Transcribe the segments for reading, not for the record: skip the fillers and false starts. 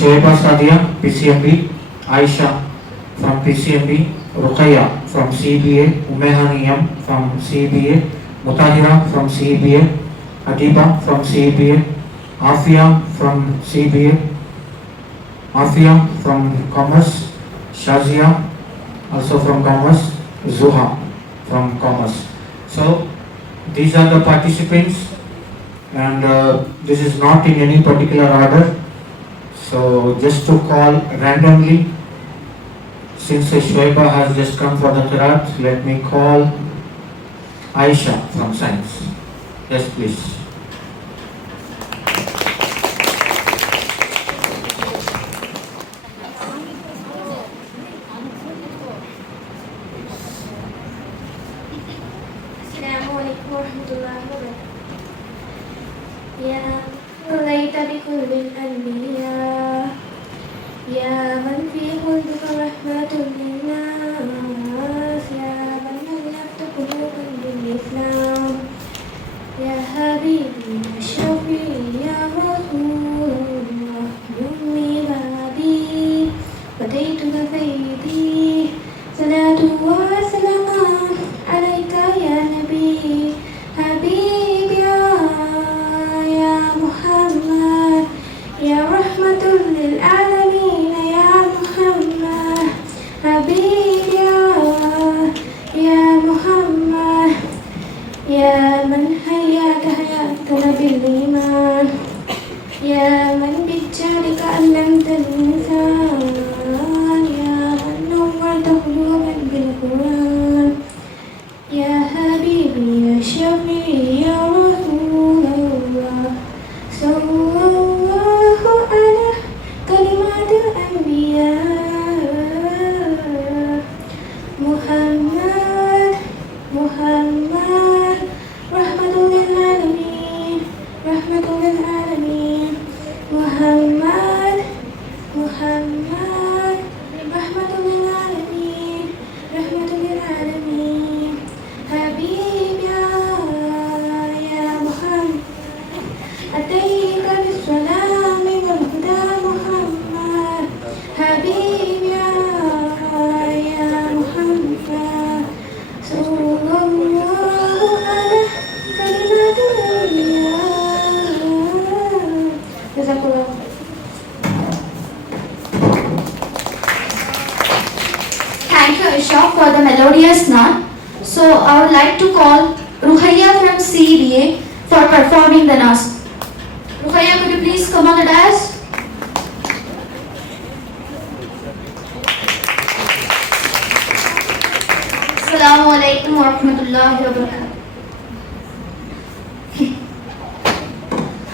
Shoaib Sadia, PCMB, Aisha from PCMB, Ruqayya from CBA, Umehaniyam from CBA, Mutahira from CBA, Adiba from CBA, Afia from CBA, Afia from Commerce, Shazia also from Commerce, Zuha from Commerce. So these are the participants, and this is not in any particular order. So just to call randomly, since Shoaiba has just come for the Qiraat, let me call Aisha from Science. Yes, please. Assalamualaikum warahmatullahi wabarakatuh. Ya laita bikullil anbiya, ya man fi qalbika rahmatun linnas, ya man allafta quluban bil Islam, ya habibi ya shafi ya rasulullah, ummi babi badaituka sayyidi, salatu wa salam alaika ya nabi habib ya Muhammad ya rahmatul lil alamin ya Muhammad habib ya Muhammad ya man hayyaka hayatana bil iman ya man bijadika allamta al-insan ya man nawwarta quluban bil Quran ya habibi ya shafi ya rasulullah sallallahu ala kalimatul anbiya Muhammad Muhammad rahmatul lil alamin Muhammad Muhammad rahmatul lil alamin habib ya Muhammad ataika bis salami wal huda Muhammad habib ya Muhammad sallallahu ala kalimatul anbiya. Jazakallah. Thank you, Aisha, for the melodious Naat. So I would like to call Ruqayya from CBA for performing the Naat. Ruqayya, could you please come on the dais? Assalamu alaikum wa rahmatullahi wa barakatuh.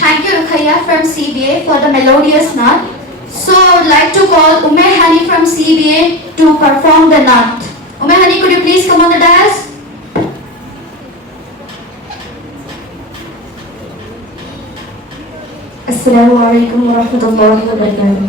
Thank you, Rukhaya from CBA, for the melodious naat. So I would like to call Ume Hani from CBA to perform the naat. Ume Hani, could you please come on the dais? Assalamu alaikum wa rahmatullahi wa barakatuh.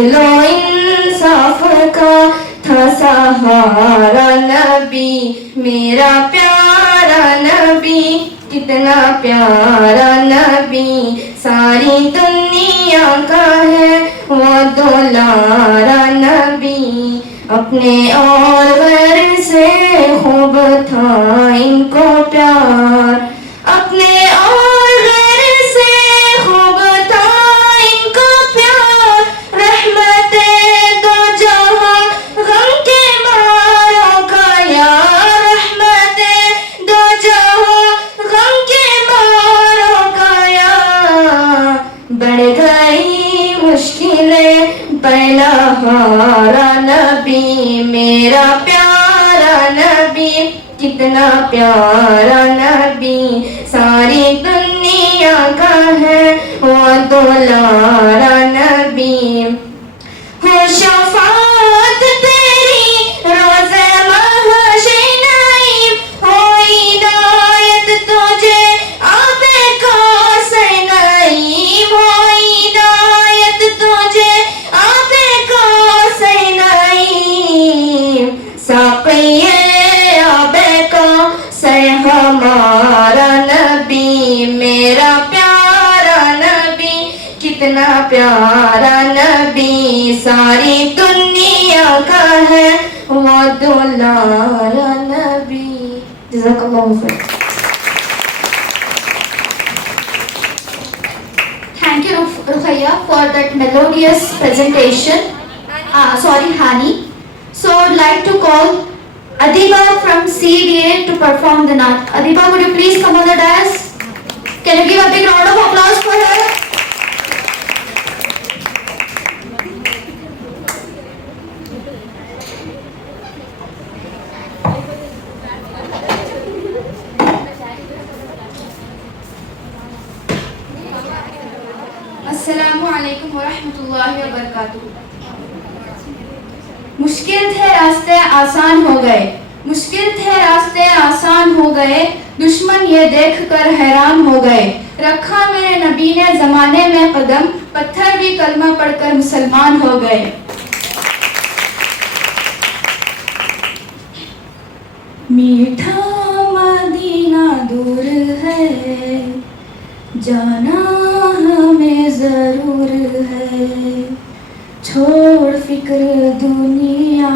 عدل و انصاف کا تھا سہارا نبی میرا پیارا نبی کتنا پیارا نبی ساری دنیا کا ہے وہ دلارا نبی اپنے اور غیر سے خوب تھا ان کو پیار اپنے اور غیر سے خوب تھا ان کو پیار رحمت دو جہاں غم کے ماروں کا یار رحمت دو جہاں غم کے ماروں کا یار بڑھ گئی مشکلیں پہلا ہارا نبی میرا پیارا نبی کتنا پیارا نبی ساری دنیا کا ہے وہ دلارا نبی ہو شفاعت تیری روز محشر نعیم ہو ہدایت تجھے آب کوثر نعیم ہو ہدایت تجھے آب کوثر نعیم ساقی آب کوثر ہمارا نبی میرا پیارا نبی کتنا پیارا نبی ساری دنیا کا ہے وہ دلارا نبی جزاک اللہ خیر Thank you, Rukhaya, for that melodious presentation. Hani. So I would like to call Adiba from CDA to perform the Naat. Adiba, would you please come on the dais? Can you give a big round of applause for her? السلام علیکم ورحمۃ اللہ وبرکاتہ مشکل تھے راستے آسان ہو گئے مشکل تھے راستے آسان ہو گئے دشمن یہ دیکھ کر حیران ہو گئے رکھا میرے نبی نے زمانے میں قدم پتھر بھی کلمہ پڑھ کر مسلمان ہو گئے میٹھا مدینہ دور ہے جانا ہمیں ضرور ہے چھوڑ فکر دنیا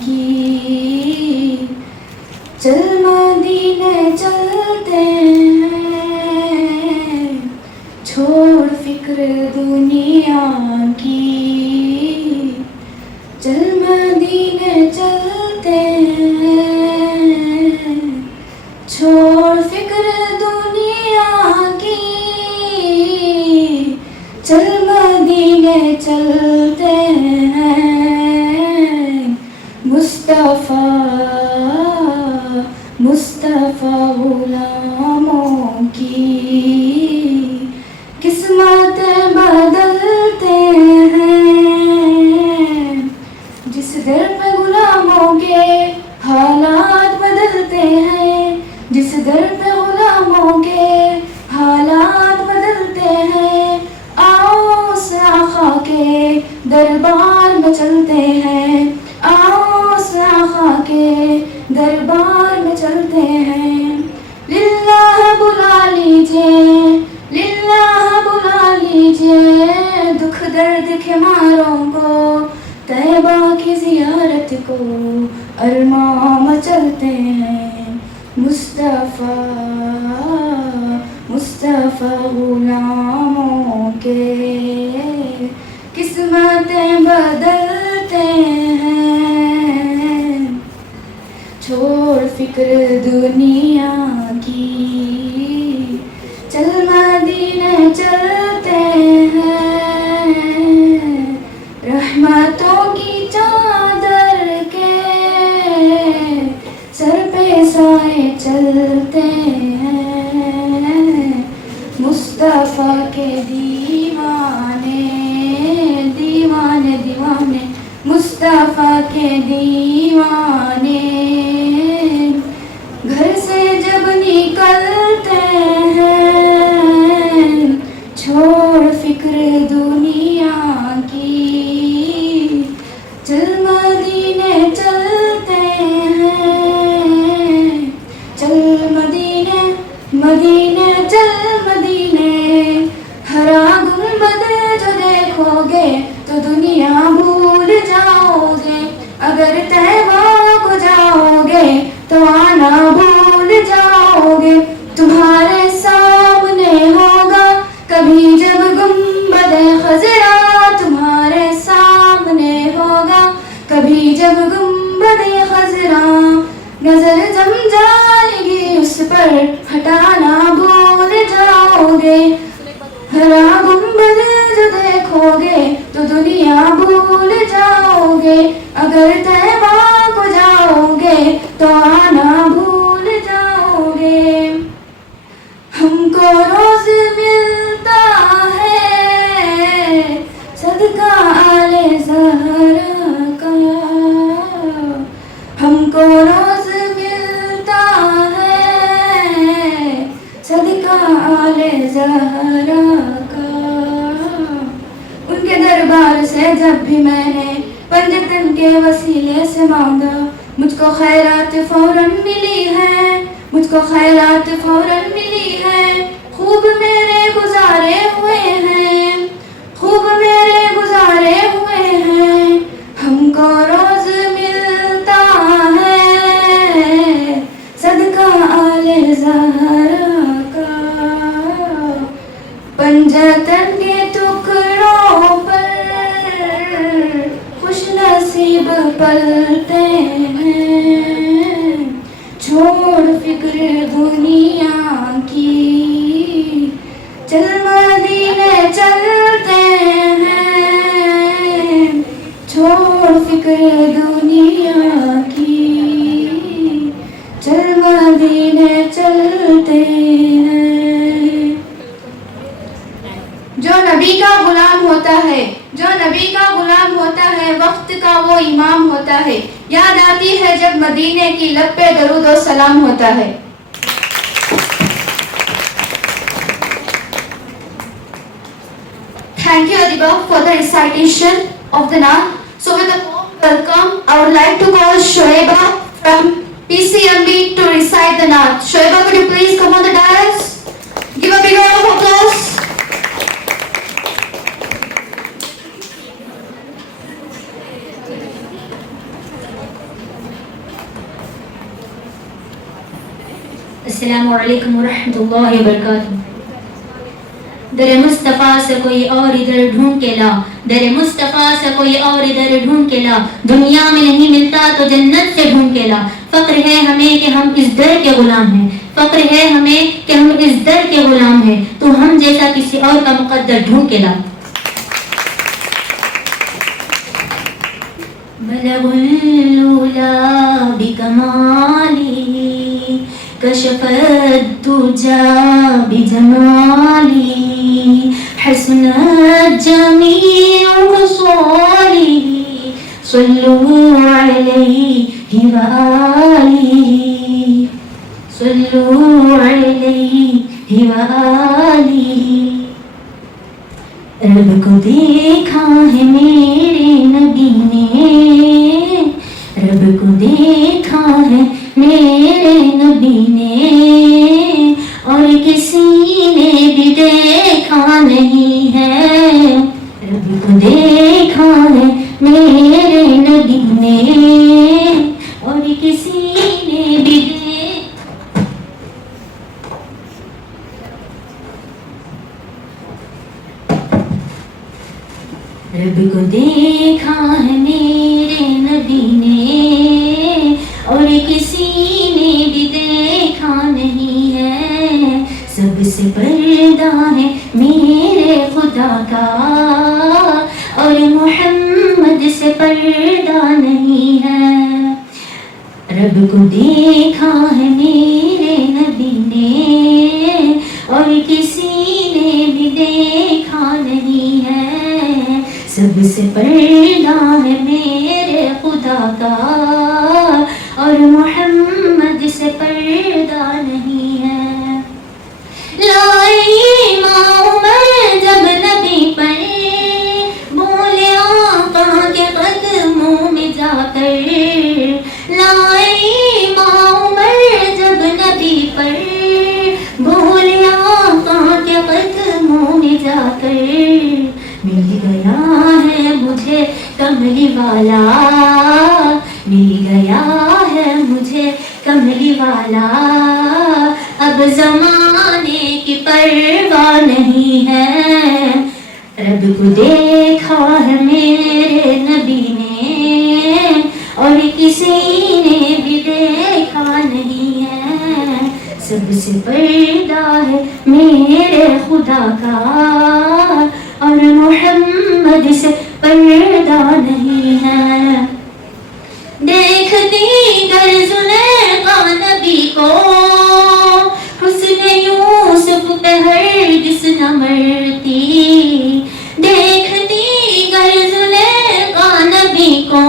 کی چل مدینے چلتے ہیں چھوڑ فکر دنیا کی چل مدینے چلتے ہیں چھوڑ فکر دنیا کی چل مدینے چلتے ہیں مصطفیٰ غلاموں کی قسمتیں بدلتے ہیں جس در پہ غلاموں کے حالات بدلتے ہیں جس در پہ غلاموں کے حالات بدلتے ہیں آؤ اس آقا کے دربار میں چلتے ہیں آؤ اس آقا کے دربار میں چلتے ہیں للہ بلا لیجئے دکھ درد کے ماروں کو طیبہ کی زیارت کو ارمام چلتے ہیں مصطفیٰ غلاموں کے قسمتیں بدلتے ہیں چھوڑ فکر دنیا کی چل مدینے چلتے ہیں رحمتوں کی چادر کے سر پہ سائے چلتے ہیں مصطفیٰ کے دیوانے مصطفیٰ کے دیوانے گھر سے جب نکلتے ہیں چھوڑ فکر دنیا کی مدینے مدینے چل مدینے ہرا گنبد جو دیکھو گے تو دنیا بھول جاؤ گے اگر طیبہ کو جاؤ گے تو آنا بھول جاؤ گے تمہارے سامنے ہوگا کبھی جب گنبد خضرا تمہارے سامنے ہوگا کبھی جب گنبد خضرا نظر جم جائے گی اس پر ہٹانا بھول جاؤ گے ہرا گنبد جو دیکھو گے تو دنیا بھول جاؤ گے اگر طیبہ کو جاؤ گے تو آنا بھول جاؤ گے ہم کو روز ملتا ہے صدقہ آل زہرا کا ہم کو روز ملتا ہے صدقہ آل زہرا کا ان کے دربار سے جب بھی میں نے پنجتن کے وسیلے سے مانگا مجھ کو خیرات فوراً ملی ہے مجھ کو خیرات فوراً ملی ہے خوب میرے گزارے ہوئے ہیں خوب میرے گزارے ہوئے ہیں ہم کو روز ملتا ہے صدقہ آل زہرا کا پنجتن کے ٹکڑوں پر خوش نصیب پلتے ہیں چھوڑ فکر دنیا کی چل مدینے چلتے ہیں چھوڑ فکر دنیا کی چل مدینے چلتے ہیں جو نبی کا غلام ہوتا ہے جو نبی کا غلام ہوتا ہے وقت کا وہ امام ہوتا ہے یاد آتی ہے جب مدینے کی لب پہ درود و سلام ہوتا ہے Thank you, Adiba, for the recitation of the Naat. So with a warm welcome, I would like to call Shoaiba from PCMB to recite the Naat. Shoaiba, could you please come on the dais? Give a big round of applause. السلام علیکم ورحمۃ اللہ وبرکاتہ. در مصطفیٰ سے کوئی اور ادھر ڈھونڈ کے لا در مصطفیٰ سے کوئی اور ادھر ڈھونڈ کے لا دنیا میں نہیں ملتا تو جنت سے ڈھونڈ کے لا فخر ہے ہمیں کہ ہم اس در کے غلام ہیں فخر ہے ہمیں کہ ہم اس در کے غلام ہیں تو ہم جیسا کسی اور کا مقدر ڈھونڈ کے لا. بلغ الأولى بكمالي كشف الدجى بجمالي حسنت جميع خصاله صلوا عليه وآله صلوا عليه وآله. رب کو دیکھا ہے میرے نبی نے رب کو دیکھا ہے میرے نبی نے اور کسی نے بھی دیکھا نہیں ہے رب کو دیکھا ہے میرے نبی نے اور کسی نے بھی رب کو دیکھا ہے میرے نبی نے اور کسی نے بھی دیکھا نہیں ہے سب سے پردہ ہے میرے خدا کا اور محمد سے پردہ نہیں ہے. رب کو دیکھا ہے میرے نبی نے اور کسی نے بھی دیکھا نہیں ہے سب سے پردہ ہے میرے خدا کا اور محمد سے پردہ نہیں ہے. لائی ماں میں جب نبی پر بولے آقا کے قدموں میں جا کر لائی ماں میں جب نبی پر بھول آقا کے قدموں میں جا کر مل گیا ہے مجھے کملی والا، مل گیا ہے مجھے کملی والا، اب زمانے کی پرواہ نہیں ہے، رب کو دیکھا ہے میرے نبی نے اور کسی نے بھی دیکھا نہیں ہے، سب سے پردہ ہے میرے خدا کا اور محمد سے پردہ نہیں ہے، دیکھتی گر زلیخا نبی کو حسن یوسف پہ ہرگز نہ مرتی، دیکھتی گر زلیخا نبی کو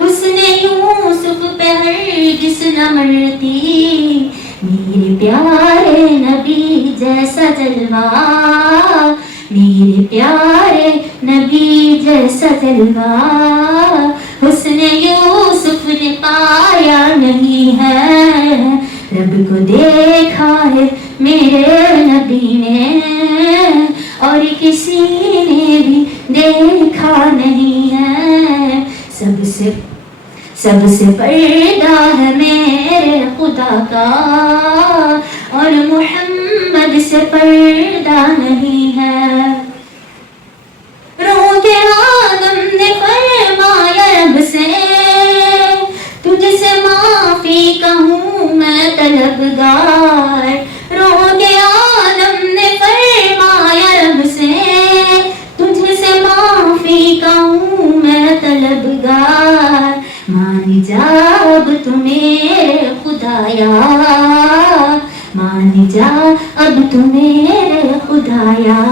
حسن یوسف پہ ہرگز نہ مرتی، میرے پیارے نبی جیسا جلوہ، میرے پیارے نبی جیسا جلوہ حسن یوسف نے پایا نہیں ہے، رب کو دیکھا ہے میرے نبی نے اور کسی نے بھی دیکھا نہیں ہے، سب سے پردہ ہے میرے خدا کا اور محمد سے پردہ نہیں ہے، روح کے آدم نے فرمایا رب سے تجھ سے معافی کہوں میں طلبگار، روح کے آدم نے فرمایا رب سے تجھ سے معافی کہوں میں طلبگار، مان جا اب تو میرے خدایا، مان جا اب تو میرے خدایا،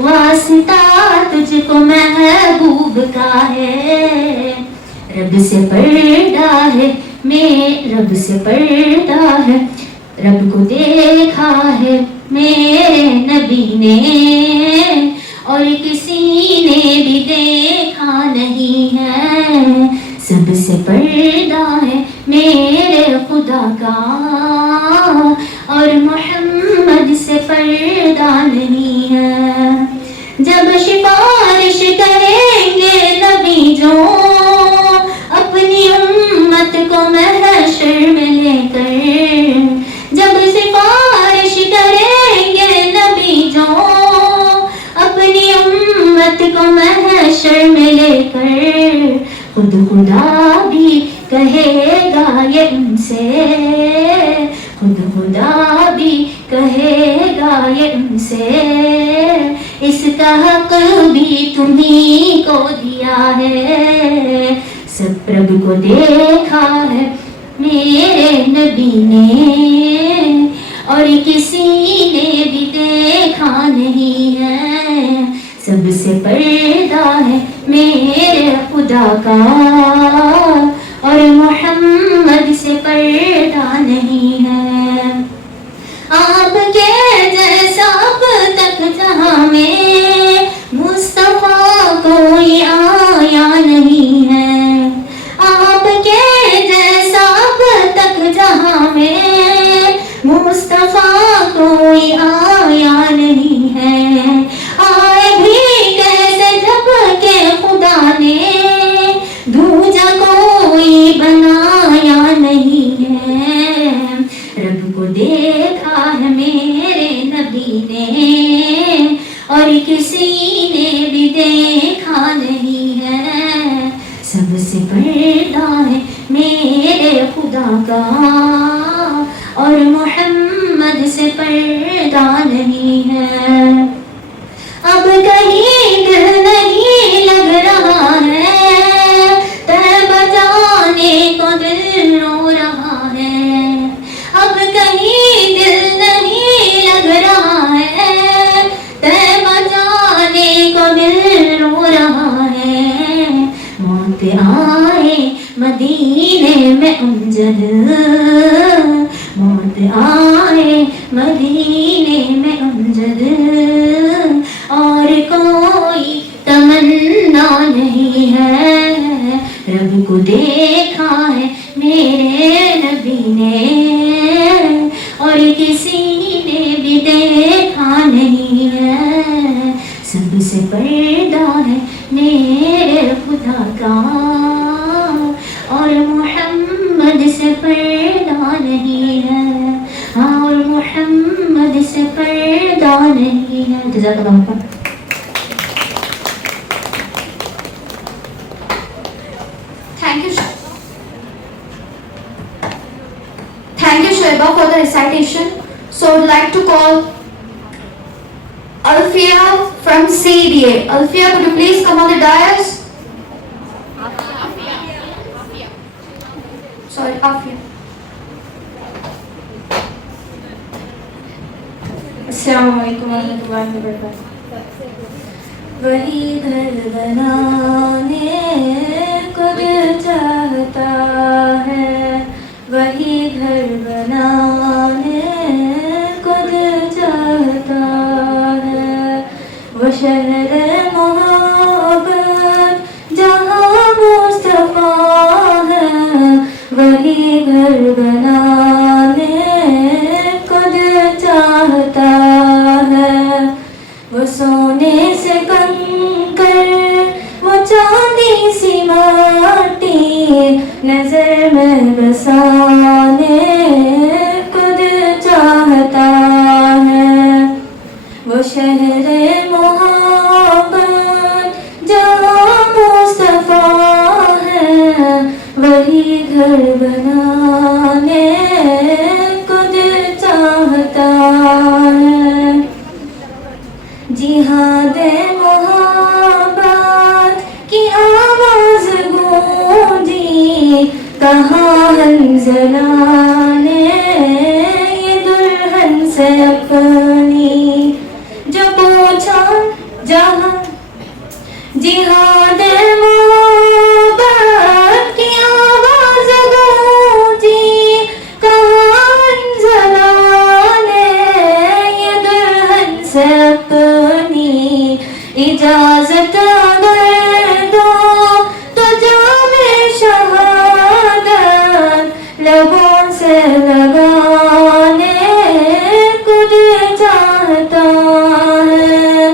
واسطہ تجھ کو محبوب کا ہے، رب سے پردہ ہے رب سے پردہ ہے، رب کو دیکھا ہے میرے نبی نے اور کسی نے بھی دیکھا نہیں ہے، سب سے پردہ ہے میرے خدا کا اور محمد سے پردہ نہیں ہے، جب سفارش کریں گے نبی جو اپنی امت کو محشر میں لے کر، جب سفارش کریں گے نبی جو اپنی امت کو محشر میں لے کر، خود خدا بھی کہے گا یہ ان سے، خود خدا بھی کہے گا یہ ان سے، اس کا حق بھی تمہیں کو دیا ہے، سب رب کو دیکھا ہے میرے نبی نے اور کسی نے بھی دیکھا نہیں ہے، سب سے پردہ ہے میرے خدا کا اور محمد سے پردہ نہیں ہے، آپ کے جیسا اب تک جہاں میں مصطفیٰ کوئی آیا نہیں ہے، آپ کے جیسا اب تک جہاں میں مصطفیٰ کوئی آیا نہیں ہے، آئے بھی کیسے جب کہ خدا نے دوجا کوئی بنایا نہیں ہے، رب کو دیکھا ہے میرے نبی نے اور کسی نے بھی دیکھا نہیں ہے، سب سے پردہ ہے میرے خدا کا اور محمد سے پردہ نہیں ہے، اب کہیں دل نہیں لگ رہا ہے، طیبہ جانے کو دل رو رہا ہے، اب کہیں دل نہیں لگ رہا ہے، طیبہ جانے کو دل رو رہا ہے، موت آئے مدینے میں امجد، موت آئے مدینے میں امجد، اور کوئی تمنا نہیں ہے، رب کو دیکھا ہے میرے نبی نے چاند سے پردہ نہیں ہے. جزاک اللہ خیر. Thank you. Thank you, Shoaib, for the recitation. So, I would like to call Alfia from CBA. Alfia, could you please come on the dais? Sorry, Afia. السلام علیکم ورحمۃ اللہ وبرکاتہ. وہی گھر بنانے کو دل چاہتا ہے, وہی گھر بنانے کو دل چاہتا ہے, وہ شہر محبت جہاں مصطفیٰ ہے, وہی گھر بنانے کو دل چاہتا ہے. وہ سونے سے کنکر, وہ چاندی سی ماٹی, نظر میں بسانے کو دل چاہتا ہے. وہ شہر محبت جہاں مصطفیٰ ہے, وہی گھر بنانے کو دل چاہتا ہے. جہاد محبت کی آواز گونجی, کہاں حنظلہ نے یہ دلہن سے اپنی, جو پوچھا جہاں جہاد محبت کی آواز گونجی, کہاں حنظلہ نے یہ دلہن سے اپنی, اجازت اگر دو تو جام شہادت لبوں سے لگانے کو دل چاہتا ہے.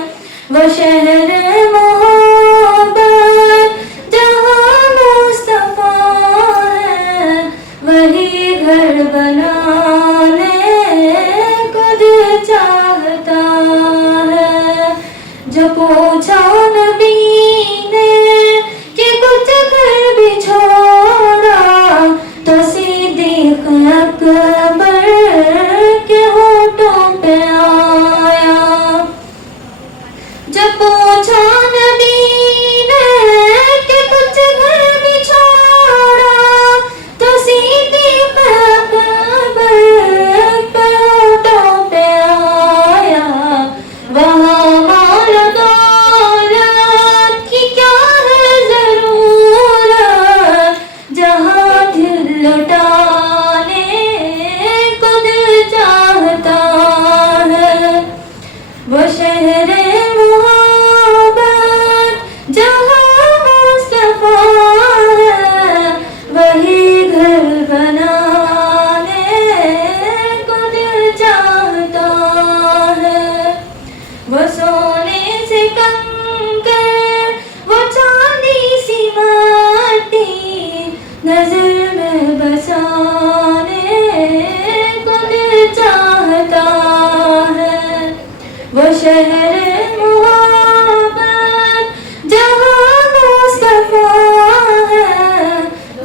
وہ شہر محبت جہاں مصطفیٰ ہے, وہی گھر بنانے کو دل چاہتا ہے. جو پوچھا نبی نے کہ کچھ گھر بھی چھوڑا, تو صدیق اکبر کے ہونٹوں پہ آیا. جو پوچھا نبی نے کہ کچھ گھر بھی چھوڑا, تو صدیق اکبر کے ہونٹوں پہ آیا. وہاں مال دولت کی کیا ہے ضرورت, جہاں دل لٹانے کو دل چاہتا ہے. وہ شہر محبت جہاں مصطفیٰ ہے, وہی گھر بنانے کو دل چاہتا ہے. وہ سونے سے کنکر, وہ چاندی سی ماٹی, نظر میں بسانے کو دل چاہتا ہے. وہ شہر محبت جہاں مصطفیٰ ہے,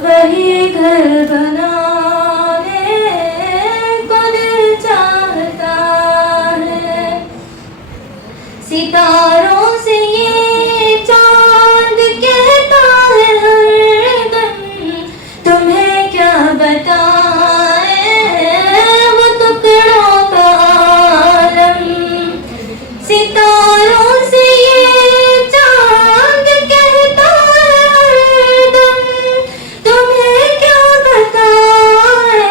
وہی گھر بنانے کو دل چاہتا ہے. ستاروں سے یہ چاند کہتا ہے ہر دم, تمہیں کیا بتائیں وہ ٹکڑوں کا عالم. ستاروں سے یہ چاند کہتا ہے ہر دم, تمہیں کیا بتائیں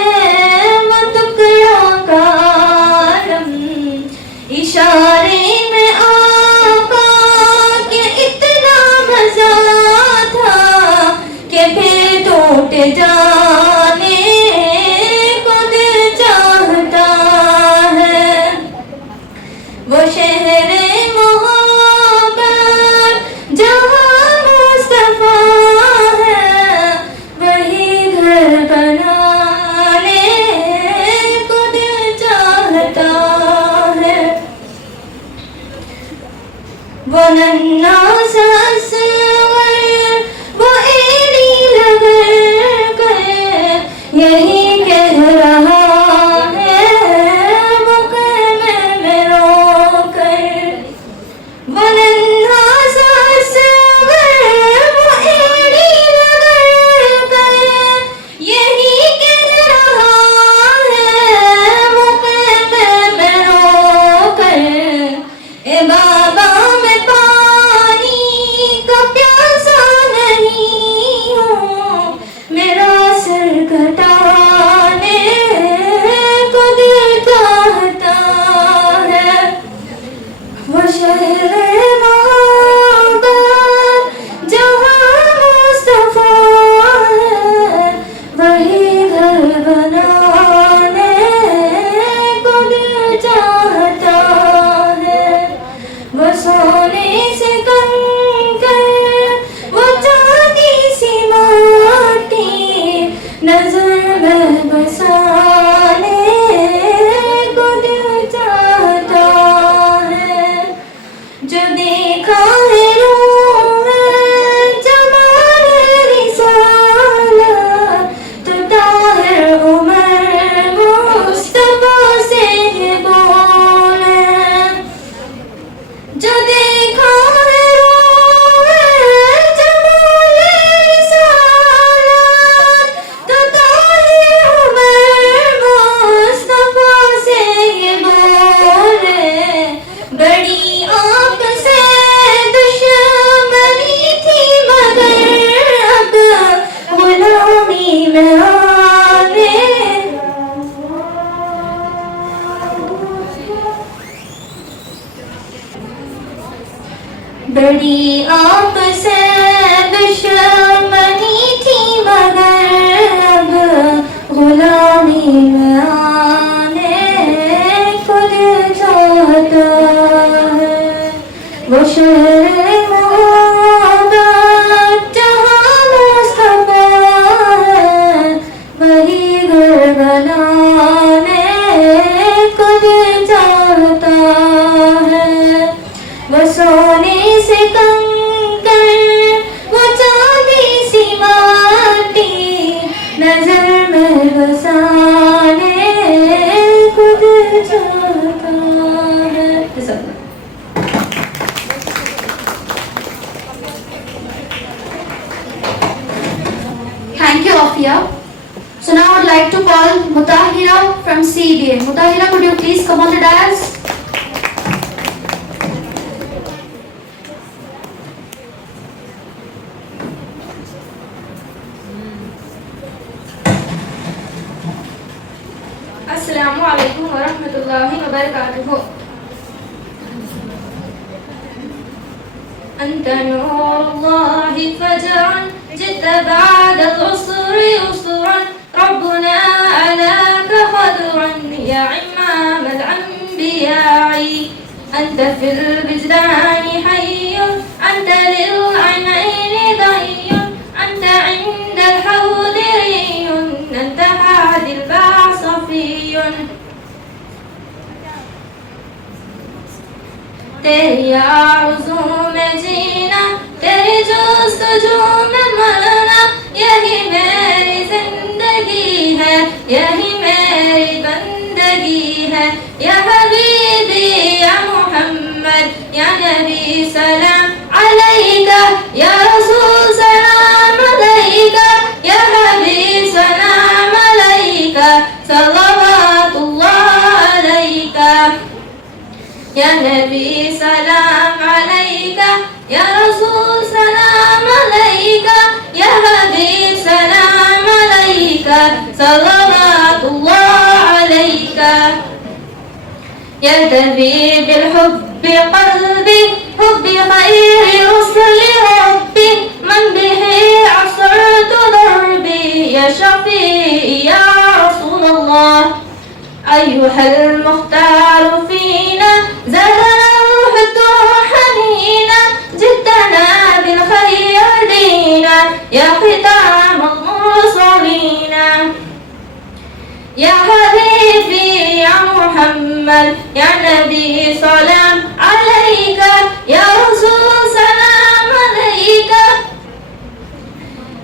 وہ ٹکڑوں کا عالم. اشارے میں آ الناس أصغر وہ ایڑی لگا کر یہی کہہ رہا ہے وہ قیامت میں رو کر وہ ننھا سا اصغر وہ ایڑی لگا کر یہی کہہ رہا ہے وہ قیامت میں رو کر اے بابا میں پانی کا پیاسا نہیں ہوں میرا سر کٹانے کو دل چاہتا ہے وہ شہر محبت جہاں مصطفیٰ ہے وہی گھر بنانے کو دل چاہتا ہے وہ سونے سے کنکر وہ چاندی سی ماٹی نظر میں بسانے کو دل چاہتا ہے جو دیکھا ہے روح جمال رسالت تو طاہر عمر مصطفیٰ سے یہ بولے جو دیکھا ہے روح جمال رسالت تو طاہر عمر مصطفیٰ سے یہ بولے بڑی آپ سے دشمنی تھی مگر اب غلامی میں آنے بڑی آپ سے دشمنی تھی مگر اب غلامی میں آنے کو دل چاہتا ہے وہ شہر محبت جہاں مصطفیٰ ہے وہی گھر بنانے کو دل چاہتا ہے وہ سونے سے کنکر وہ چاندی سی ماٹی نظر میں بسانے کو دل چاہتا ہے Thank you, Afia. So now I would like to call Mutahira from CBA. Mutahira, could you please come on the dais? السلام علیکم ورحمۃ اللہ وبرکاتہ أنت نور الله فجرا جئت بعد العسر يسرا ربنا ألاك قدرا يا عمام الأنبياء أنت في الوجدان حي أنت للعينين ضي أنت عند الحوض ري أنت هادي البعث صفي تیری آرزو میں جینا تیری جستجو میں مرنا یہی میری زندگی ہے یہی میری بندگی ہے یا حبیبی یا محمد یا نبی سلام علیکہ یا رسول سلام علیکہ یا حبیب سلام علیکہ صلوات اللہ علیکہ یا نبی سلام علیکہ یا رسول سلام علیکہ یا حبیب سلام علیکہ صلوات اللہ علیکہ يلتوي بالحب قلبي حب خير رسل ربي من به عصرت دربي يا شفيعي يا رسول الله أيها المختار فينا زادنا الحب حنينا جئتنا بالخير دينا يا ختام المرسلين يا حبيبي يا محمد يا نبي سلام عليك يا رسول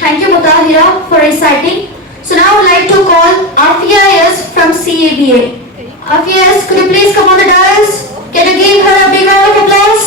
Thank you, Mutahira, for reciting. So now I would like to call Afia S from CABA. Afia S, could you please come on the dais? Can you give her a big round of applause?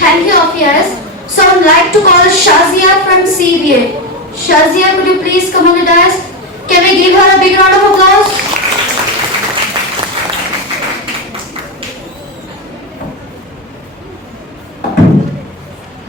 Thank you, Afias. So I would like to call Shazia from CBA. Shazia, could you please come on the dais? Can we give her a big round of applause?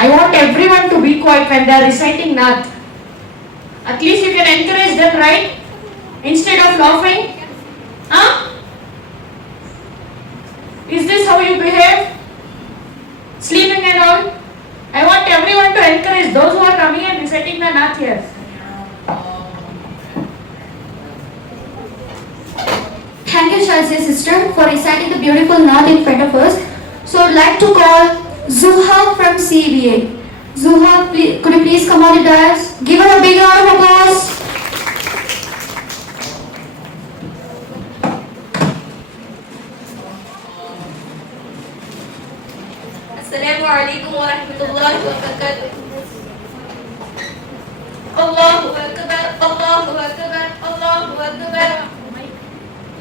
I want everyone to be quiet when they are reciting Naat. At least you can encourage them, right? Instead of laughing. Huh? Is this how you behave? Sleeping and all? I want everyone to encourage those who are coming and reciting the Naat here. Thank you, Shalsi sister, for reciting the beautiful Naat in front of us. So I'd like to call Zuha from CBA. Zuha, could you please come on the dais? Give her a big round of applause. Assalamu alaikum wa rahmatullahi wa barakatuh. Allahu akbar, Allahu akbar, Allahu akbar.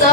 100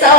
100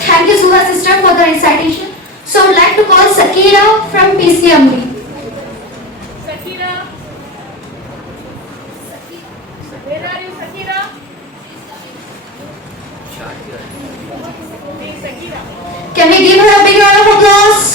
Thank you, Suha sister, for the recitation. So I would like to call Sakira from PCMB. Sakira. Where are you, Sakira? Hey, Sakira. Can we give her a big round of applause?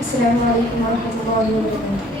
Assalamualaikum warahmatullahi wabarakatuh.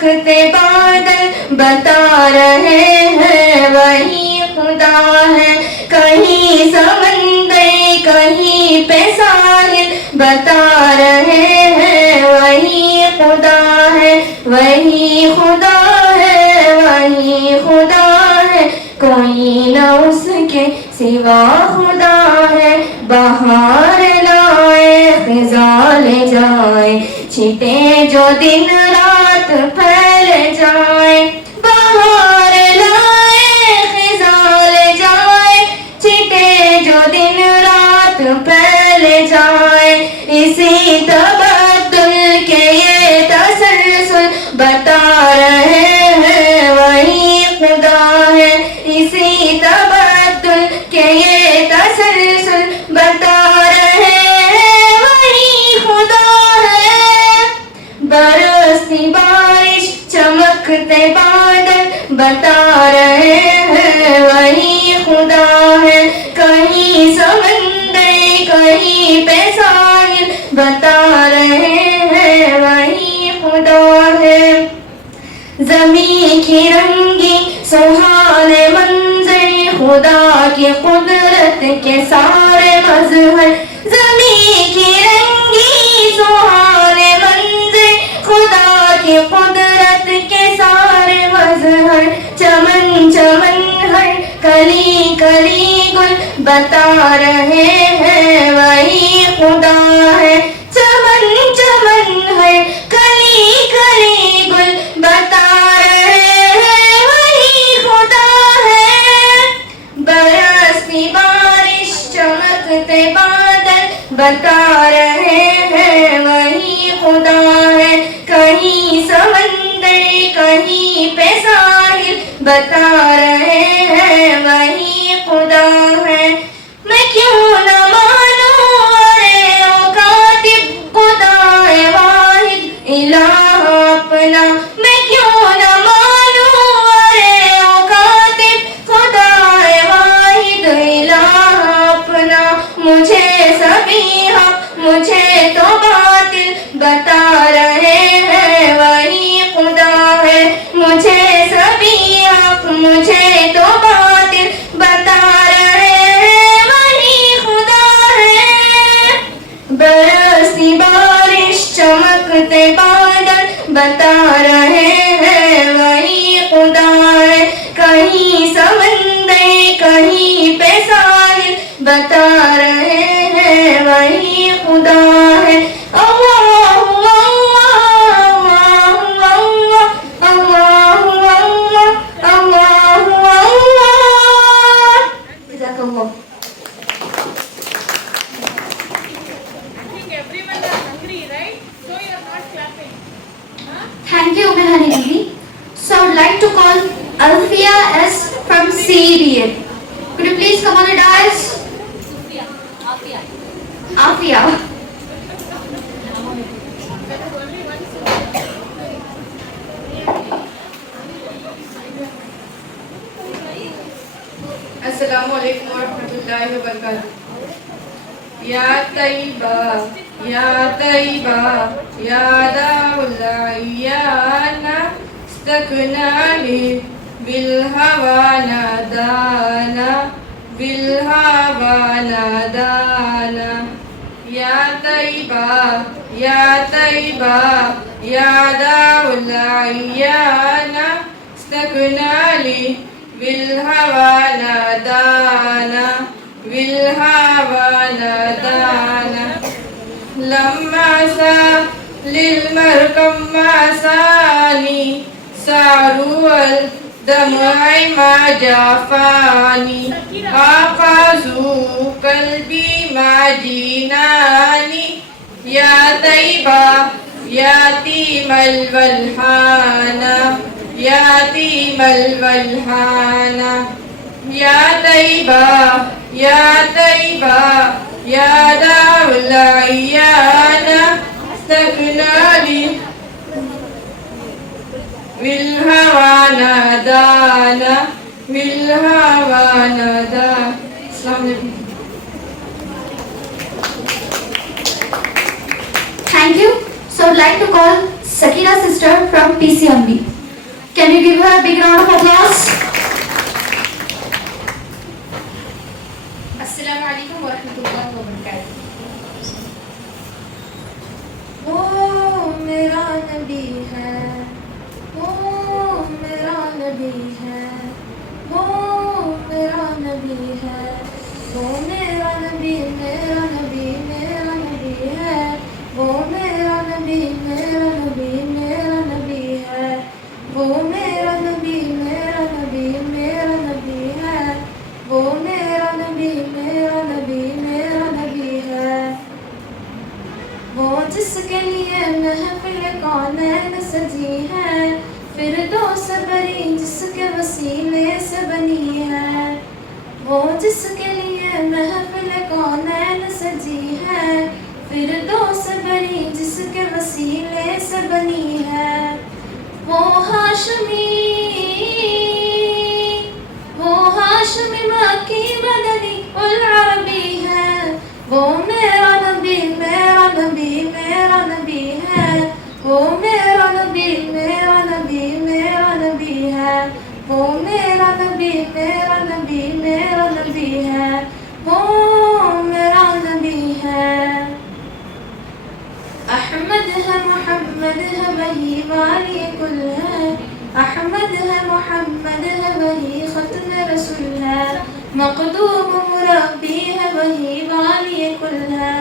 چمکتے بادل بتا رہے ہیں وہی خدا ہے. کہیں سمندر کہیں پہ ساحل بتا رہے ہیں وہی خدا ہے. وہی خدا ہے وہی خدا ہے. کوئی نہ اس کے سوا خدا ہے. بہار لائے خزاں لے جائے چھٹے جو دن رات پھیل جائے. بہار لائے خزاں لے جائے چھٹے جو دن رات پھیل جائے. اسی تبدل کے یہ تسلسل بتا رہے ہیں وہی خدا ہے. اسی تبدل کے یہ تسلسل بتا رہے ہیں وہی خدا ہے. برستی بارش چمکتے بادل بتا رہے ہیں وہی خدا ہے. کہیں سمندر کہیں پہ ساحل بتا رہے ہیں وہی خدا ہے. زمین کی رنگی سہانے منظر خدا کی قدرت کے سارے مظہر. زمین کی رنگی سہانے منظر خدا کی قدرت کے سارے مظہر. چمن چمن ہر کلی کلی گل بتا رہے ہیں وہی خدا ہے. چمن چمن ہر کلی کلی گل بتا رہے ہیں وہی خدا ہے. برستی بارش چمکتے بادل بتا رہے ہیں وہی خدا ہے. کہیں سمندر کہیں پہ ساحل بتا رہے ہیں وہی خدا ہے. میں کیوں نہ مانوں ارے او کاتب خدا واحد الہ اپنا. میں کیوں نہ مانوں ارے او کاتب خدا واحد الہ اپنا. مجھے سبھی حق مجھے تو باطل بتا رہے ہیں وہی خدا ہے. مجھے سبھی حق مجھے تو باطل بتا رہے ہیں وہی خدا ہے. برستی بارش چمکتے بادل بتا رہے ہیں وہی خدا ہے. کہیں سمندر کہیں پہ ساحل بتا رہے ہیں وہی خدا ہے. اللہ اللہ اللہ اللہ اللہ اللہ. جزاک اللہ. Everyone are hungry, right? So you are not clapping. Thank you, Mehani Didi. So I would like to call Alfia S from CBA. Could you please come on the dais? Afia. السلام علیکم ورحمۃ اللہ وبرکاتہ. یا طیبہ یا طیبہ یا داولیانا استکنالی بالہوا نادانا بالہوا نادانا. یا طیبہ یا طیبہ یا داولیانا استکنالی بالہوا نادانا بالہوا نادانا. لما سا للمركب ما ساني ساروا الدمع ما جافاني آقازوا قلبي ما جيناني. يا طيبة يتيم الولحانا يتيم الولحانا. يا طيبة يا طيبة يا دار العيانا استقلالي بالهوى نادانا بالهوى نادانا. السلام عليكم. Thank you. So I would like to call Sakina sister from PCMB. Can you give her a big round of applause? السلام عليكم ورحمة الله وبركاته. وہ میرا نبی ہے، وہ میرا نبی ہے، وہ میرا نبی ہے، وہ میرا نبی، میرا نبی، میرا نبی ہے، وہ میرا نبی، میرا نبی، میرا نبی ہے، وہ میرا نبی، میرا نبی، میرا نبی ہے، وہ میرا نبی، میرا نبی، میرا نبی ہے، وہ جس کے لیے محفل کونین سجی ہے، فردوس بری جس کے وسیلے سے بنی ہے، وہ جس کے لیے محفل کونین سجی ہے، فردوس بری جس کے وسیلے سے بنی ہے، وہ ہاشمی مکی مدنی العربی ہے، وہ میرا نبی، میرا نبی، میرا نبی ہے، وہ میرا نبی، میرا نبی، میرا نبی ہے، وہ میرا نبی، میرا نبی، میرا نبی ہے، وہ میرا نبی ہے، احمد ہے، محمد ہے، وہی والی کل ہے، احمد ہے، محمد ہے، وہی ختم رسول ہے، مقدوم مربی ہے، وہی والی کل ہے،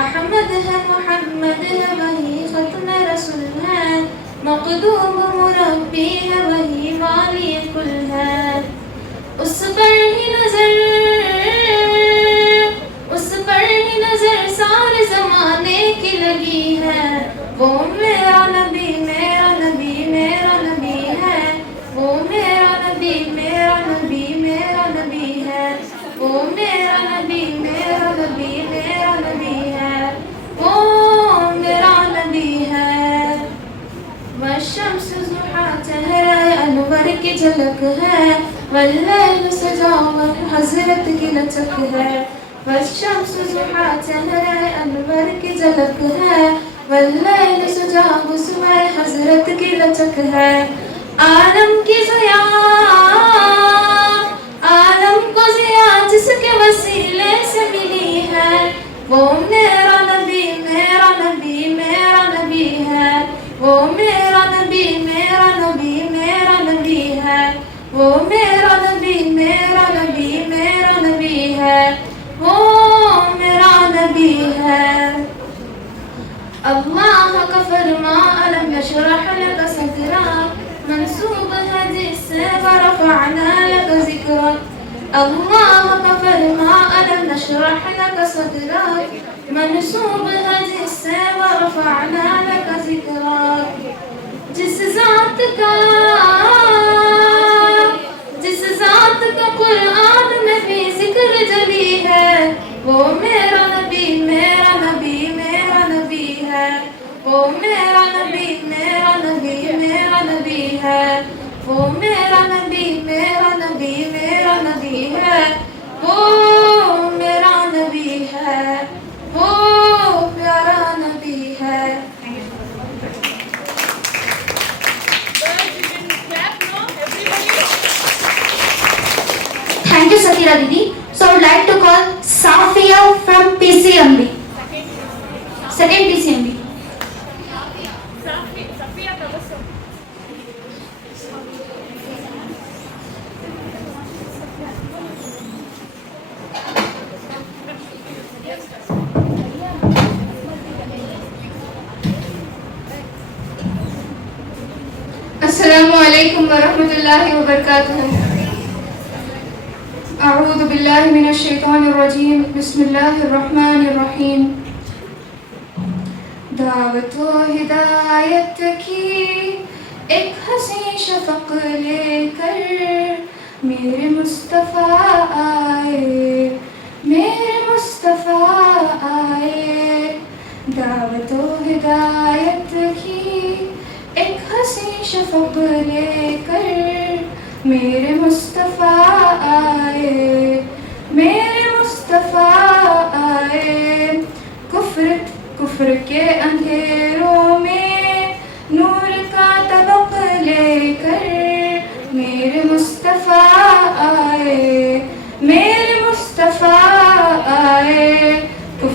احمد ہے، محمد ہے، وہی ختم رسول ہے، مقدوم مربی ہے، وہی والی کل ہے، اس پر ہی نظر سارے زمانے کی لگی ہے، وہ میرا نبی، میرا نبی، میرا نبی ہے، وہ میرا نبی، میرا نبی، میرا نبی ہے، وہ میرا نبی، میرا نبی، میرا نبی ہے، وہ میرا نبی ہے، والشمس ضحیٰ چہرہ انور کی جھلک ہے، واللیل سجا حضرت کی لچک ہے، والشمس ضحیٰ چہرہ انور کی جھلک ہے، واللیل سجا حضرت کی لچک ہے، عالم کی ضیاء، عالم کو ضیاء جس کے وسیلے سے ملی ہے، وہ میرا نبی، میرا نبی، میرا نبی ہے، وہ میرا نبی، میرا نبی، میرا نبی ہے، وہ میرا نبی، میرا نبی، میرا نبی ہے، وہ میرا نبی ہے، اللہ کا فرما الم نشرح لك صدرك منسوب حدیث سے ورفعنا لك ذکرک، اللہ کا فرما الم نشرح لك صدرك منسوب حدیث سے ورفعنا لك ذکرک، جس ذات کا قرآن میں بھی ذکر جلی ہے، وہ میرا نبی، میرا نبی، میرا نبی ہے، وہ میرا نبی، میرا نبی، میرا نبی ہے، وہ میرا نبی، میرا نبی، میرا نبی ہے، وہ میرا نبی ہے، وہ پیارا نبی ہے. Thank you, Sakira Didi. So I would like to call Safia from PCMB. Second PCMB. السلام علیکم ورحمۃ اللہ وبرکاتہ. اعوذ باللہ من الشیطان الرجیم. بسم اللہ الرحمن الرحیم. دعوت و ہدایت کی ایک حسین شفق لے کر میرے مصطفیٰ آئے، میرے مصطفیٰ آئے. دعوت و ہدایت کی ایک حسین شفق لے کر میرے مصطفیٰ آئے، میرے مصطفیٰ آئے. کفر کے اندھیروں میں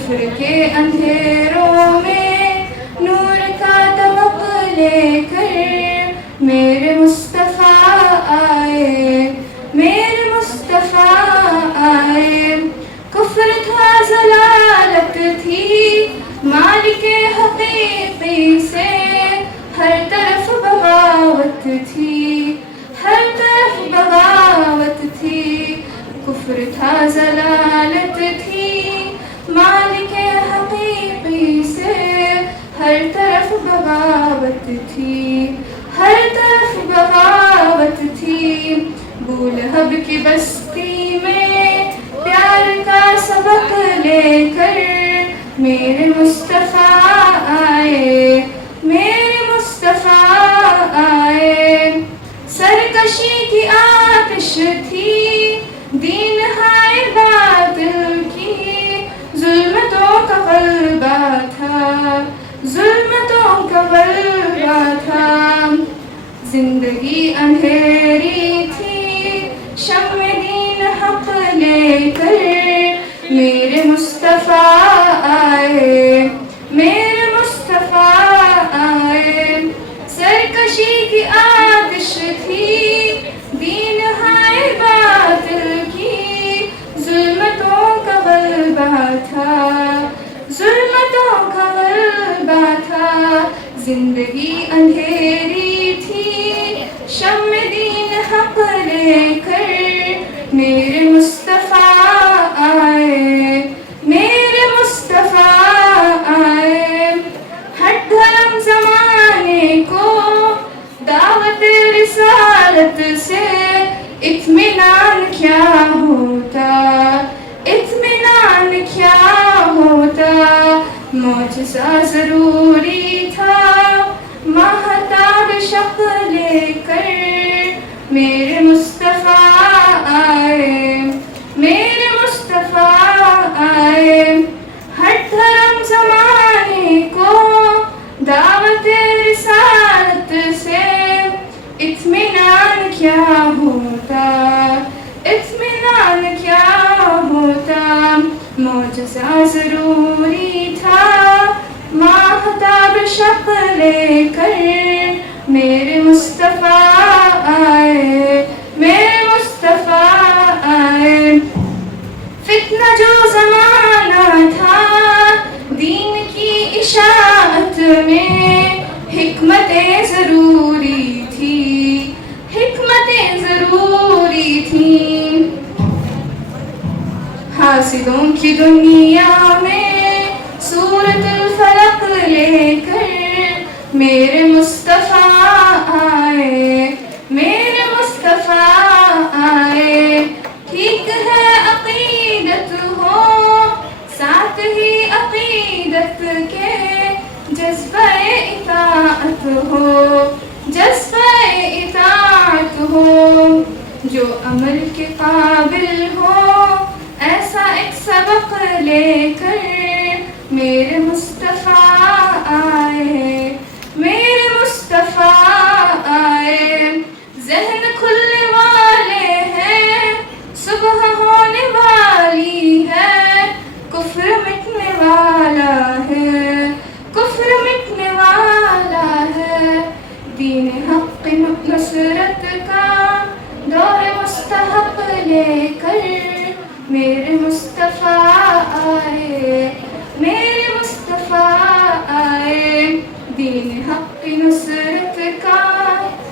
کفر کے اندھیروں میں نور کا دمک لے کر میرے مصطفیٰ آئے، میرے مصطفیٰ آئے۔ کفر تھا، ضلالت تھی، مالک حقیقی سے ہر طرف بغاوت تھی، ہر طرف بغاوت تھی۔ کفر تھا، ضلالت تھی، مالک حقیقی سے ہر طرف بغاوت تھی، ہر طرف بغاوت تھی۔ ابو لہب کی بستی میں پیار کا سبق لے کر میرے مصطفیٰ آئے، میرے مصطفیٰ آئے۔ سرکشی کی آتش تھی، دین ہائے باطل کی، ظلمتوں کا غلبہ تھا، ظلمتوں کا غلبہ تھا۔ زندگی اندھیری تھی، شمع دین حق لے کر میرے مصطفیٰ آئے، میرے مصطفیٰ آئے۔ سرکشی کی آتش تھی، دین ہائے باطل کی، ظلمتوں کا غلبہ تھا، ظلمتوں کا غلبہ تھا۔ زندگی اندھیری تھی، شمع دین حق لے کر میرے مصطفیٰ آئے، میرے مصطفیٰ آئے۔ ہٹ دھرم زمانے کو دعوت رسالت سے اطمینان کیا ہوتا، اطمینان کیا ہوتا۔ معجزہ ضروری تھا، ماہتاب شق لے کر میرے مصطفیٰ آئے، میرے مصطفیٰ آئے۔ ہٹ دھرم زمانے کو دعوت رسالت سے اطمینان کیا ہوتا، اطمینان کیا ہوتا۔ معجزہ ضروری تھا، ماہتاب شق لے کر میرے مصطفیٰ آئے، میرے مصطفیٰ آئے۔ فتنہ جو زمانہ تھا، دین کی اشاعت میں حکمتیں ضروری تھی، حکمتیں ضروری تھیں۔ حاسدوں کی دنیا میں سورۃ الفلق لے کر میرے مصطفیٰ آئے، میرے مصطفیٰ آئے۔ ٹھیک ہے عقیدت ہو، ساتھ ہی عقیدت کے جذبہ اطاعت ہو، جذبہ اطاعت ہو۔ جو عمل کے قابل ہو، ایسا ایک سبق لے کر میرے مصطفیٰ آئے، میرے مصطفیٰ آئے۔ ذہن کھلنے والے ہیں، صبح ہونے والی ہے، کفر مٹنے والا ہے، کفر مٹنے والا ہے۔ دین حق نصرت کا دور مستحق لے کر میرے مصطفیٰ آئے، میرے مصطفیٰ آئے۔ دین حق نصرت کا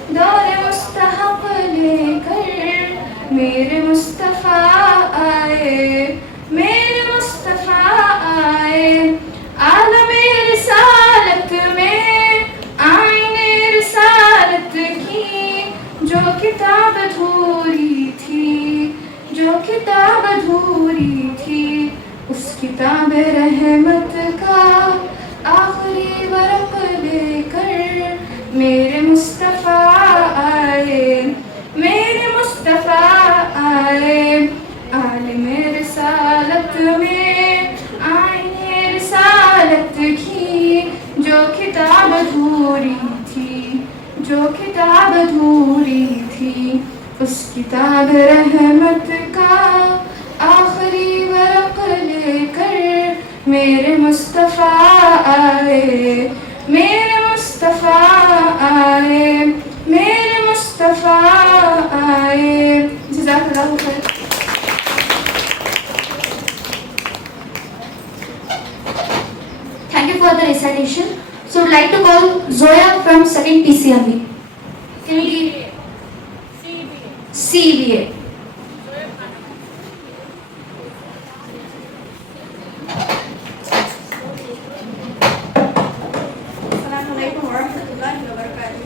دور مستحق لے کر میرے مصطفیٰ آئے، میرے مصطفیٰ آئے۔ عالم رسالت میں آئین رسالت کی جو کتاب ادھوری تھی، جو کتاب ادھوری تھی، اس کتاب رحمت کا آخری ورق لے کر میرے مصطفیٰ آئے، میرے مصطفیٰ آئے۔ عالم رسالت میں آئین رسالت کی جو کتاب ادھوری تھی، جو کتاب ادھوری تھی، اس کتاب رحمت کا آخری ورق لے کر میرے مصطفیٰ آئے، میرے مصطفیٰ آئے، میرے مصطفیٰ آئے. جزاک اللہ خیر. Thank you for the recitation. So I'd like to call Zoya from 2nd PCMB. CBA. Assalamualaikum warahmatullahi wabarakatuh.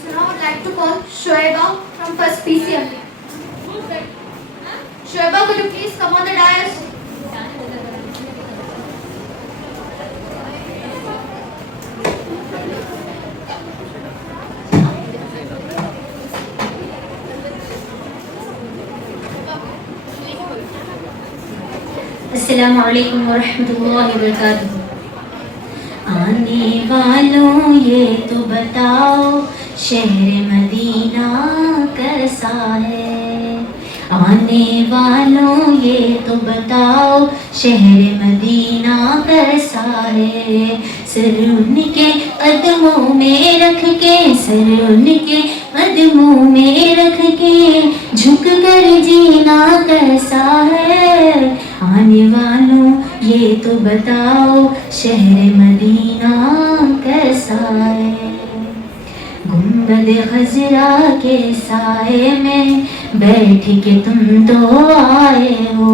So now I'd like to call Shoaiba from 1st PCMB. Shoaiba, could you please come on the dais? السلام علیکم ورحمۃ اللہ وبرکاتہ. آنے والوں یہ تو بتاؤ شہر مدینہ کیسا ہے. آنے والوں یہ تو بتاؤ شہر مدینہ کیسا ہے. سر ان کے قدموں میں رکھ کے، سر ان کے قدموں میں رکھ کے جھک کر جینا کیسا ہے. آنے والوں یہ تو بتاؤ شہر مدینہ کیسا ہے. گنبد خضرا کے سائے میں بیٹھ کے تم تو آئے ہو.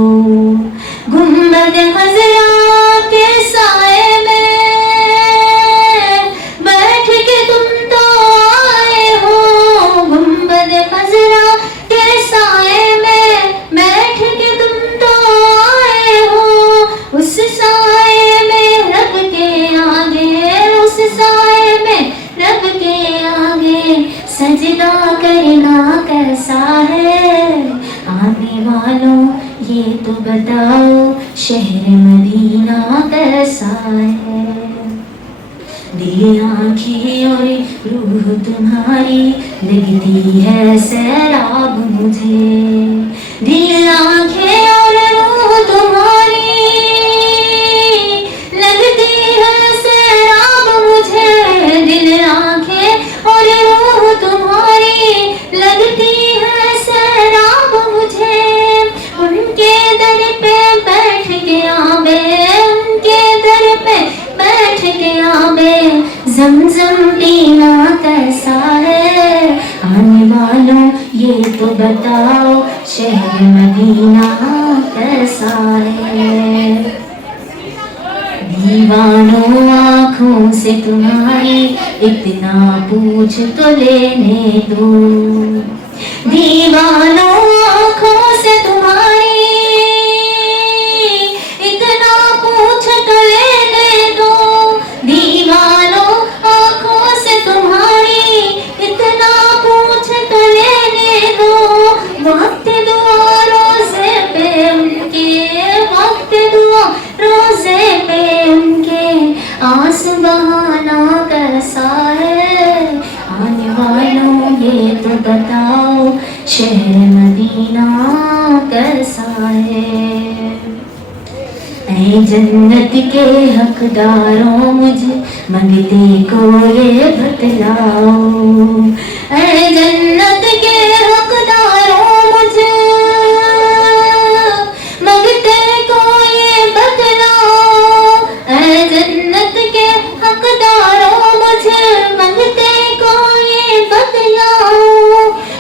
گنبد خضرا کے سائے میں بیٹھ کے تم تو آئے ہو. گنبد خضرا کے سائے میں بیٹھ کے تم تو آئے ہو. اس سائے میں رب کے آگے، اس سائے میں رب کے آگے سجدہ کرنا کیسا ہے. آنے والوں یہ تو بتاؤ شہر مدینہ کیسا ہے. دل آنکھیں اور روح تمہاری لگتی ہے سیراب مجھے. دل آنکھیں اور روح تمہاری لگتی ہے سیراب مجھے. دل آنکھیں اور روح تمہاری لگتی ہے سیراب مجھے. ان کے در پہ بیٹھ کے آبے، ان کے در پہ بیٹھ کے آبے زمزم پینا کیسا ہے. تو بتاؤ شہر مدینہ کیسا ہے. دیوانوں آنکھوں سے تمہاری اتنا پوچھ تو لینے دو. دیوانوں آنکھوں سے تمہاری اتنا پوچھ تو لینے دو. دیوانوں آنکھوں سے تمہاری اتنا پوچھ تو لینے دو. وقت دعا روزے پہ ان کے، وقت دعا روزے پہ ان کے آنس بہانا کیسا ہے. آنے والوں یہ تو بتاؤ شہر مدینہ کیسا ہے. اے جنت کے حقداروں مجھے منگتے کو یہ بتلاؤ. اے جنت کے حقداروں مجھے منگتے کو یہ بتلاؤ. اے جنت کے حقداروں مجھے منگتے کو یہ بتلاؤ.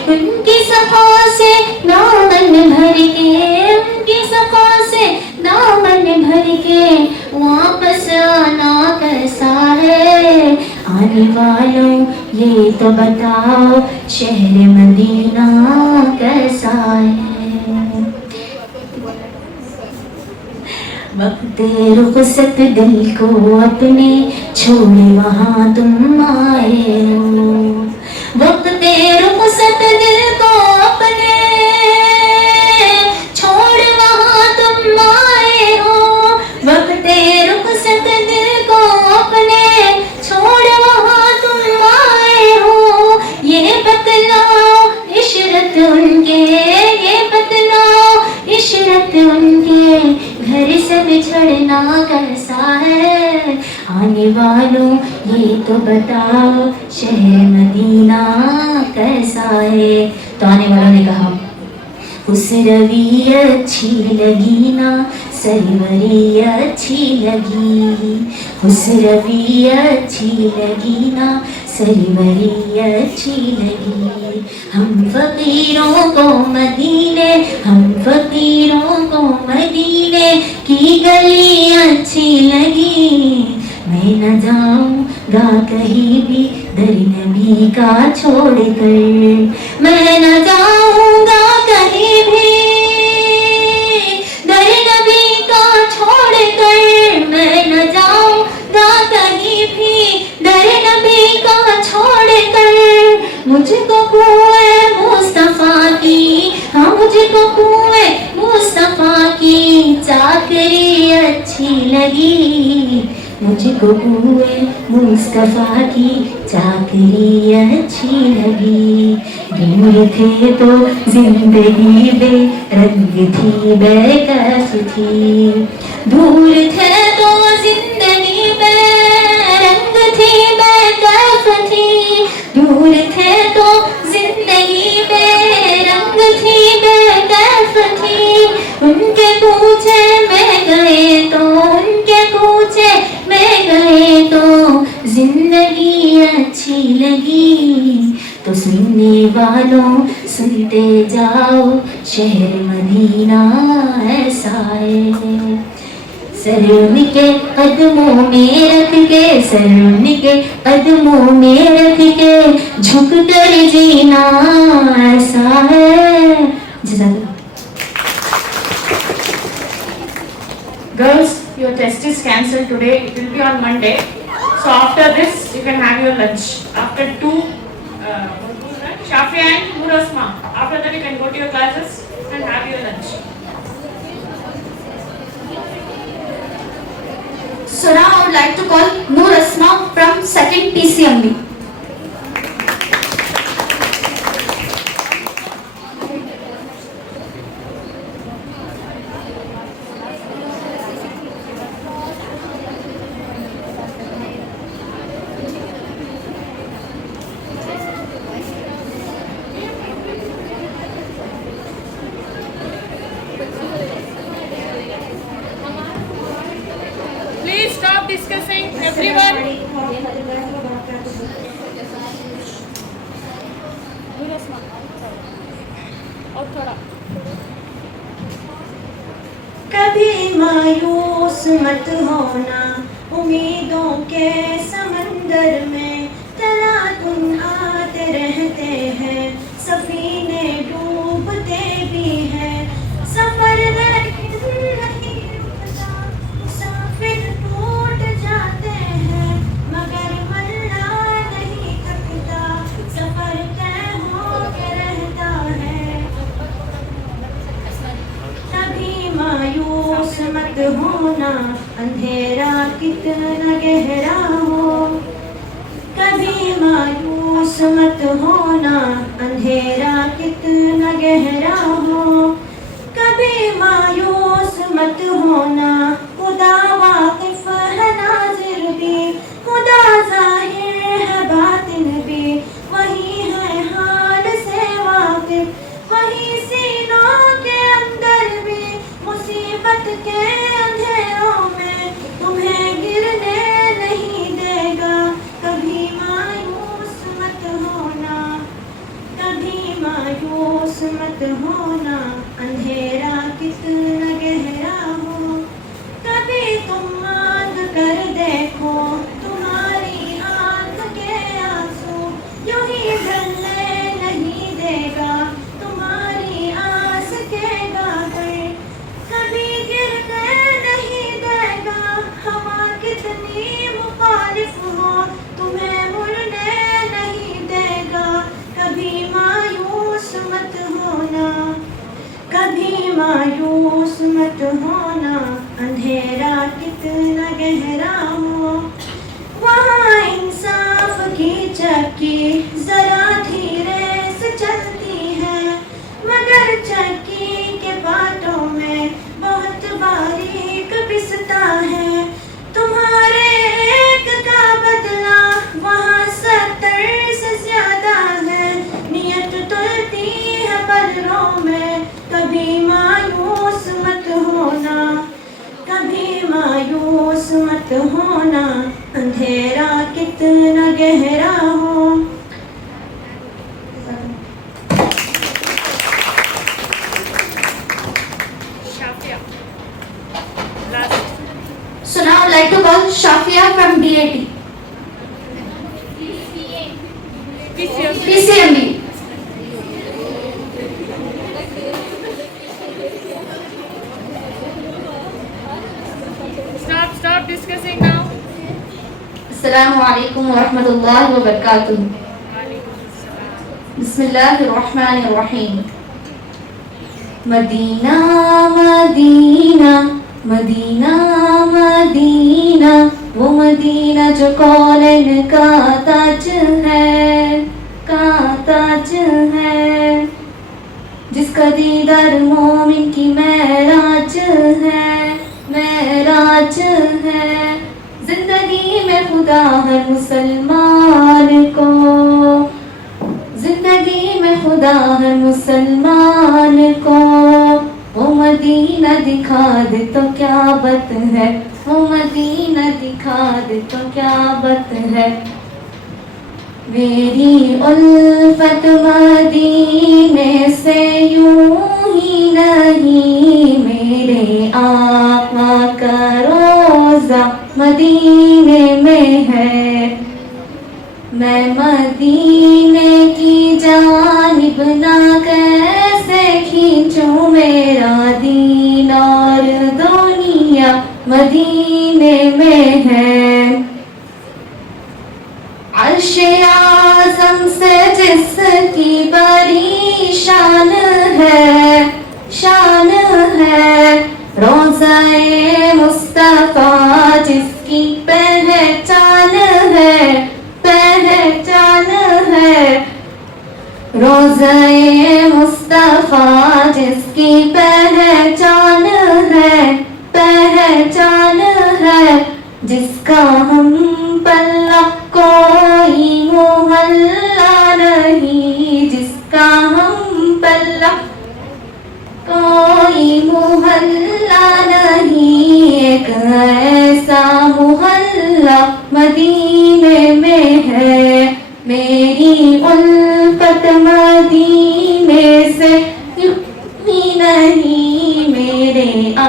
ان کی صفا سے دامن بھر کے، ان کی صفا سے دامن بھر کے واپس آنا کیسا ہے. آنے والوں یہ تو بتاؤ شہر مدینہ کیسا ہے. وقت رخصت دل کو اپنے چھوڑے وہاں تم آئے ہو. وقت رخصت دل کو اپنے چھوڑ وہاں تم آئے ہو. وقت رخصت دل کو اپنے چھوڑ وہاں تم آئے ہو. یہ بتلاؤ عشرت ان کے، یہ بتلاؤ عشرت ان کے گھر سے بچھڑنا کیسا ہے. آنے والوں یہ تو بتاؤ شہر مدینہ کیسا ہے. تو آنے والوں نے کہا خسروی اچھی لگی نا سروری اچھی لگی. خسروی اچھی لگی نا سروری اچھی لگی. ہم فقیروں کو مدینے، ہم فقیروں کو مدینے کی گلی اچھی لگی. میں نہ جاؤں گا کہیں بھی در نبی کا چھوڑ کر. میں نہ جاؤں گا کہیں بھی در نبی کا چھوڑ کر. میں نہ جاؤں گا کہیں بھی در نبی کا چھوڑ کر. مجھ کو کوئے مصطفیٰ کی، ہاں مجھ کو کوئے مصطفیٰ کی چاکری اچھی لگی. مجھ کو کوئے مصطفیٰ کی چاکری اچھی لگی. دور تھے تو زندگی بے رنگ تھی بے کیف تھی. دور تھے تو زندگی بے رنگ تھی بے کیف تھی. دور تھے تو زندگی بے رنگ تھی بے کیف تھی. ان کے کوچے میں گئے تو، ان کے کوچے میں گئے تو زندگی اچھی لگی. تو سننے والوں سنتے جاؤ شہر مدینہ ایسا ہے. سر ان کے قدموں میں رکھ کے، سر ان کے قدموں میں رکھ کے جھک کر جینا ایسا ہے. جزاک اللہ. Girls, your test is cancelled today. It will be on Monday. So after this, you can have your lunch. After 2, Shafia and Murasma. After that, you can go to your classes and have your lunch. So now I would like to call Noor Asma from 2nd PCMB. Please stop discussing, everyone. کبھی مایوس مت ہونا امیدوں کے سمندر میں، تلاطن آتے رہتے ہیں سفینے ڈوبتے بھی ہیں، سفر لیکن نہیں رکتا، مسافر ٹوٹ جاتے ہیں مگر ملا نہیں تھکتا، سفر طے ہو کے رہتا ہے۔ کبھی مایوس مت ہونا اندھیرا کتنا گہرا ہو، کبھی مایوس مت ہونا اندھیرا کتنا گہرا ہو، کبھی مایوس مت ہونا خدا واقف ہے ناظر بھی، خدا ظاہر ہے باطن بھی، وہی ہے حال سے واقف، وہی سینوں کے اندر بھی، مصیبت کے اندھیروں میں تمہیں گرنے نہیں دے گا، کبھی مایوس مت ہونا، کبھی مایوس مت ہونا اندھیرا کتنا گہرا ہو، کبھی تم مانگ کر دیکھو تمہاری آنکھ کے آنسو یوں ہی ڈھلنے نہیں دے گا تمہاری آس کے گاگر، کبھی گرنے نہیں دے گا، ہوا کتنی مخالف ہو تمہیں مڑنے نہیں دے گا، کبھی مایوس مت ہونا، کبھی مایوس مت ہونا اندھیرا کتنا گہرا ہو، وہاں انصاف کی چکی ذرا دھیرے سے چلتی ہے مگر چکی کے باتوں میں بہت باریک پستا ہے، تمہارے ایک کا بدلہ وہاں 70 سے زیادہ ہے، نیت تلتی ہے پلوں میں، کبھی مایوس مت ہونا، کبھی مایوس مت ہونا اندھیرا کتنا گہرا ہو۔ So now I'd like to call Shafia from DAT. PCMB. Stop discussing now. السلام علیکم ورحمۃ اللہ وبرکاتہ۔ بسم اللہ الرحمن الرحیم۔ مدینہ مدینہ مدینہ مدینہ، وہ مدینہ جو کونین کا تاج ہے، کا تاج ہے، جس کا دیدار مومن کی معراج ہے، معراج ہے، زندگی میں خدا ہر مسلمان کو، زندگی میں خدا ہر مسلمان کو، وہ مدینہ دکھا دے تو کیا بات ہے، وہ مدینہ دکھا دے تو کیا بات ہے، میری الفت مدینے سے یوں ہی نہیں، میرے آقا کا روزہ مدینے میں ہے، میں مدینے کی جانب نہ کیسے کھینچوں میرا دین اور دنیا مدینے میں ہے، عرش اعظم سے جس کی بڑی شان ہے، شان ہے، روضہ مصطفیٰ جس کی پہچان ہے، پہچان ہے، روضہ مصطفیٰ جس کی پہچان ہے، پہچان ہے، جس کا ہم پلہ کوئی محلہ نہیں، جس کا ہم پلہ کوئی محلہ نہیں، ایک ایسا محلہ مدینے میں ہے، میری الفت مدینے سے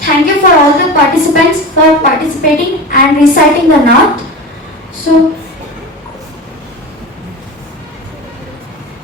Thank you for all the participants for participating and reciting the Naat. So,